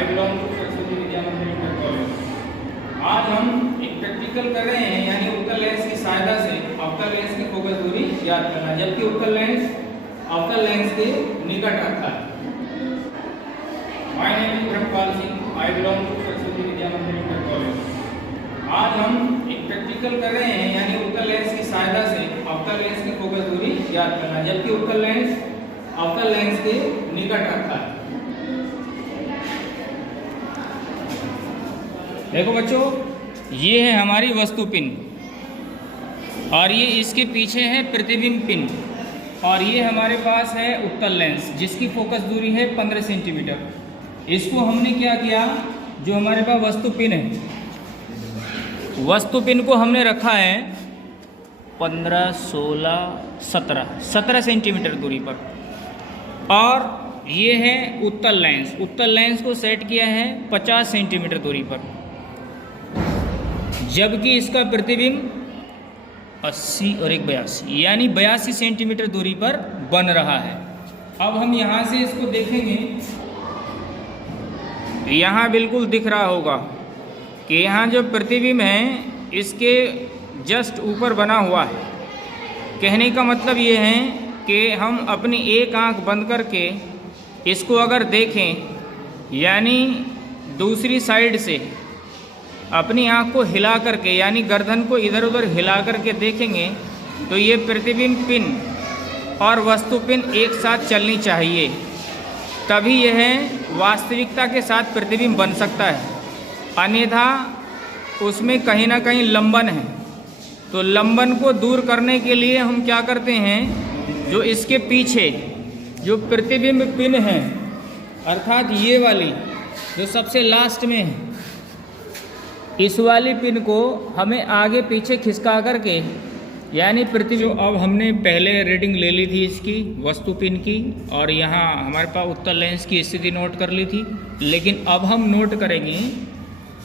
I belong to Saraswati Vidya Mandir inter college. आज हम एक प्रैक्टिकल कर रहे हैं, यानी उत्तल लेंस की सहायता से अवतल लेंस की फोकस दूरी ज्ञात करना, जबकि उत्तल लेंस अवतल लेंस के निकट रखा है। My name is Brahmpal Singh, I belong to Saraswati Vidya Mandir inter college. आज हम एक प्रैक्टिकल कर रहे हैं, यानी उत्तल लेंस की सहायता से अवतल लेंस की फोकस दूरी ज्ञात करना, जबकि उत्तल लेंस अवतल लेंस के निकट रखा है। देखो बच्चों, ये है हमारी वस्तु पिन और ये इसके पीछे है प्रतिबिंब पिन, और ये हमारे पास है उत्तल लेंस जिसकी फोकस दूरी है 15 सेंटीमीटर। इसको हमने क्या किया, जो हमारे पास वस्तु पिन है, वस्तु पिन को हमने रखा है 15, 16, 17 सेंटीमीटर दूरी पर, और ये है उत्तल लेंस। उत्तल लेंस को सेट किया है 50 सेंटीमीटर दूरी पर, जबकि इसका प्रतिबिंब 80 और 82 यानी 82 सेंटीमीटर दूरी पर बन रहा है। अब हम यहाँ से इसको देखेंगे, यहाँ बिल्कुल दिख रहा होगा कि यहाँ जो प्रतिबिंब है इसके जस्ट ऊपर बना हुआ है। कहने का मतलब ये है कि हम अपनी एक आंख बंद करके इसको अगर देखें, यानी दूसरी साइड से अपनी आंख को हिला करके, यानी गर्दन को इधर उधर हिला करके देखेंगे, तो ये प्रतिबिंब पिन और वस्तु पिन एक साथ चलनी चाहिए, तभी यह वास्तविकता के साथ प्रतिबिंब बन सकता है। अन्यथा उसमें कहीं ना कहीं लंबन है। तो लंबन को दूर करने के लिए हम क्या करते हैं, जो इसके पीछे जो प्रतिबिंब पिन है, अर्थात ये वाली जो सबसे लास्ट में है, इस वाली पिन को हमें आगे पीछे खिसका करके, यानी प्रतिबिंब, अब हमने पहले रीडिंग ले ली थी इसकी वस्तु पिन की, और यहाँ हमारे पास उत्तल लेंस की स्थिति नोट कर ली थी, लेकिन अब हम नोट करेंगे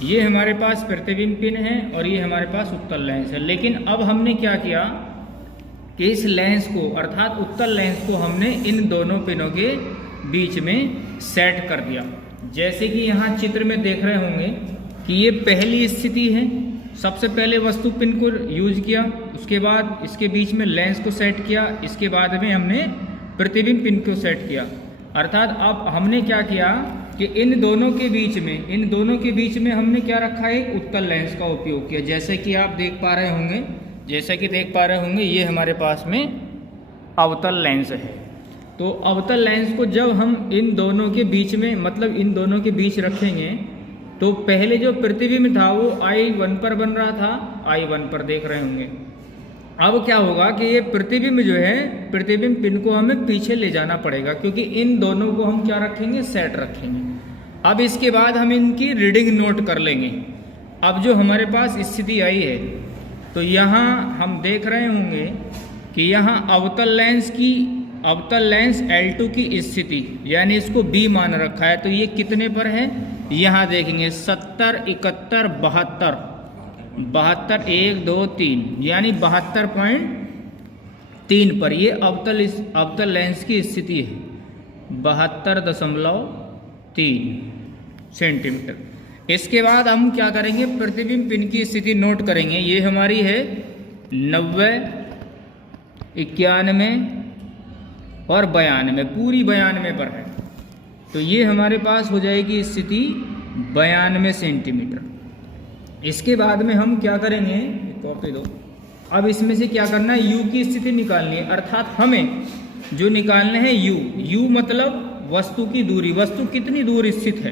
ये हमारे पास प्रतिबिंब पिन है और ये हमारे पास उत्तल लेंस है। लेकिन अब हमने क्या किया कि इस लेंस को, अर्थात उत्तल लेंस को, हमने इन दोनों पिनों के बीच में सेट कर दिया। जैसे कि यहाँ चित्र में देख रहे होंगे कि ये पहली स्थिति है, सबसे पहले वस्तु पिन को यूज किया, उसके बाद इसके बीच में लेंस को सेट किया, इसके बाद में हमने प्रतिबिंब पिन को सेट किया। अर्थात अब हमने क्या किया कि इन दोनों के बीच में हमने क्या रखा है, उत्तल लेंस का उपयोग किया। जैसे कि आप देख पा रहे होंगे, ये हमारे पास में अवतल लेंस है। तो अवतल लेंस को जब हम इन दोनों के बीच में, मतलब इन दोनों के बीच रखेंगे, तो पहले जो प्रतिबिंब था वो I1 पर बन रहा था, I1 पर देख रहे होंगे। अब क्या होगा कि ये प्रतिबिंब जो है, प्रतिबिंब पिन को हमें पीछे ले जाना पड़ेगा, क्योंकि इन दोनों को हम क्या रखेंगे, सेट रखेंगे। अब इसके बाद हम इनकी रीडिंग नोट कर लेंगे। अब जो हमारे पास स्थिति आई है, तो यहाँ हम देख रहे होंगे कि यहाँ अवतल लेंस L2 की स्थिति, यानी इसको B मान रखा है। तो ये कितने पर है, यहाँ देखेंगे 70, 71, 72, 1, 2, 3, यानी 72.3 पर ये अवतल लेंस की स्थिति है, 72.3 सेंटीमीटर। इसके बाद हम क्या करेंगे, प्रतिबिंब पिन की स्थिति नोट करेंगे। ये हमारी है 90, 91 और 92, पूरी 92 पर है। तो ये हमारे पास हो जाएगी स्थिति 92 सेंटीमीटर। इसके बाद में हम क्या करेंगे, कॉपी दो। अब इसमें से क्या करना है, U की स्थिति निकालनी है, अर्थात हमें जो निकालने हैं U मतलब वस्तु की दूरी, वस्तु कितनी दूर स्थित है।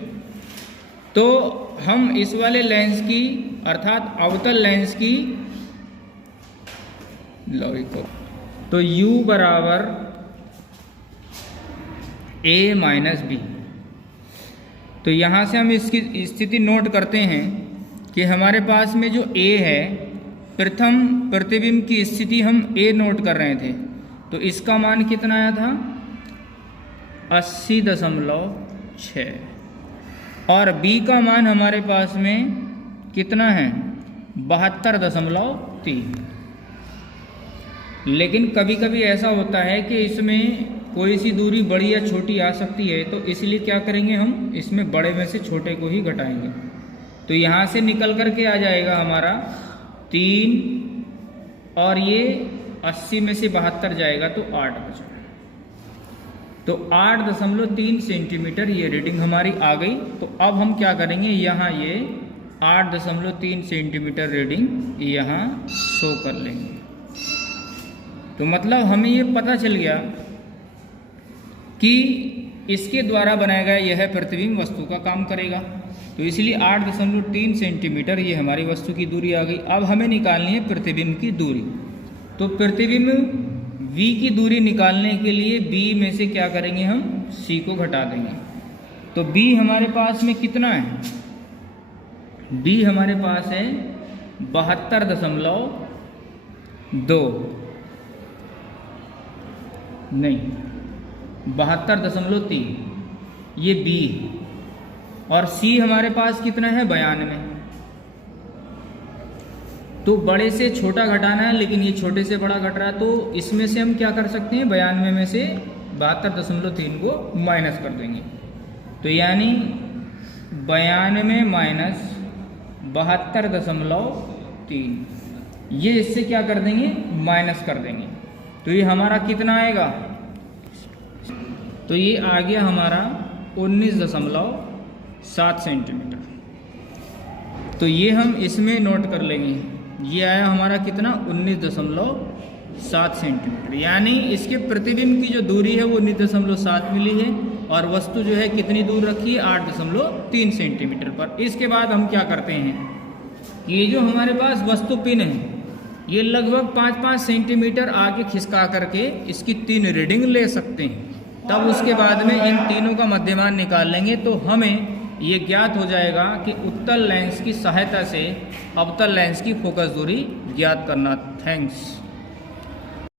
तो हम इस वाले लेंस की, अर्थात अवतल लेंस की, तो U बराबर A माइनस B। तो यहाँ से हम इसकी स्थिति नोट करते हैं कि हमारे पास में जो A है, प्रथम प्रतिबिंब की स्थिति हम A नोट कर रहे थे, तो इसका मान कितना आया था, 80.6, और B का मान हमारे पास में कितना है, 72.3। लेकिन कभी कभी ऐसा होता है कि इसमें कोई सी दूरी बड़ी या छोटी आ सकती है, तो इसलिए क्या करेंगे, हम इसमें बड़े में से छोटे को ही घटाएंगे। तो यहाँ से निकल कर के आ जाएगा हमारा 3 और ये 80 में से 72 जाएगा तो 8 बचा। तो 8.3 सेंटीमीटर ये रीडिंग हमारी आ गई। तो अब हम क्या करेंगे, यहाँ ये 8.3 सेंटीमीटर रीडिंग यहाँ शो कर लेंगे। तो मतलब हमें ये पता चल गया कि इसके द्वारा बनाया गया यह प्रतिबिंब वस्तु का काम करेगा। तो इसलिए 8.3 सेंटीमीटर ये हमारी वस्तु की दूरी आ गई। अब हमें निकालनी है प्रतिबिंब की दूरी। तो प्रतिबिंब V की दूरी निकालने के लिए B में से क्या करेंगे, हम C को घटा देंगे। तो B हमारे पास में कितना है, B हमारे पास है 72.2 नहीं 72.3 ये B है। और C हमारे पास कितना है 92। तो बड़े से छोटा घटाना है, लेकिन ये छोटे से बड़ा घट रहा है, तो इसमें से हम क्या कर सकते हैं, 92 में से 72.3 को माइनस कर देंगे। तो यानी 92 माइनस 72.3 ये इससे क्या कर देंगे, माइनस कर देंगे। तो ये हमारा कितना आएगा, तो ये आ गया हमारा 19.7 सेंटीमीटर। तो ये हम इसमें नोट कर लेंगे। ये आया हमारा कितना, 19.7 सेंटीमीटर। यानी इसके प्रतिबिंब की जो दूरी है वो 19.7 मिली है, और वस्तु जो है कितनी दूर रखी है, 8.3 सेंटीमीटर पर। इसके बाद हम क्या करते हैं, ये जो हमारे पास वस्तु पिन है ये लगभग 5-5 सेंटीमीटर आगे खिसका करके इसकी 3 रीडिंग ले सकते हैं। तब उसके बाद में इन तीनों का मध्यमान निकाल लेंगे, तो हमें ये ज्ञात हो जाएगा कि उत्तल लेंस की सहायता से अवतल लेंस की फोकस दूरी ज्ञात करना। थैंक्स।